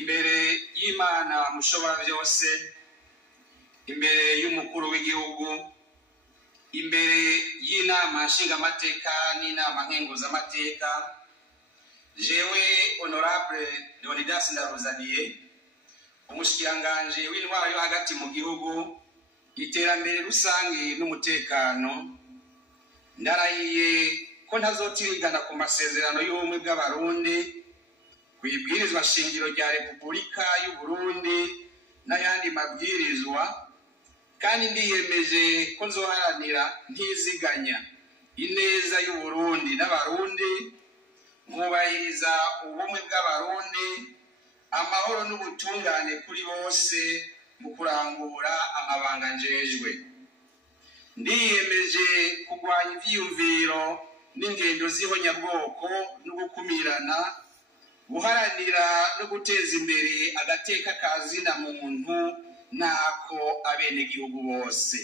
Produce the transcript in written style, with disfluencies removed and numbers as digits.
imbere y'Imana mushobora byose, imbere y'umukuru w'igihugu, imbere y'inama nshingamateka n'inama nkenguzamateka, jewe honorable Leonidas Ndaruzaniye, umushikiranganje w'intwaro yo hagati mu gihugu, iterambere rusange n'umutekano, ndarahiye ko ntazotirigana ku masezerano y'ubumwe bw'abarundi, kwibwirizwa shingiro rya Repubulika y'u Burundi n'ayandi mabwirizwa, kandi ndiyemeje ko nzoharanira ntiziganya ineza y'u Burundi n'abarundi, nkubahiriza ubumwe bw'abarundi, amahoro n'ubutungane kuri bose mu kurangura amabanga njejwe. Ndiyemeje kurwanya ivyiyumviro n'ingendo z'ihonyabwoko no gukumirana, guharanira no guteza imbere agateka ka zina muntu n'ako abenegihugu bose.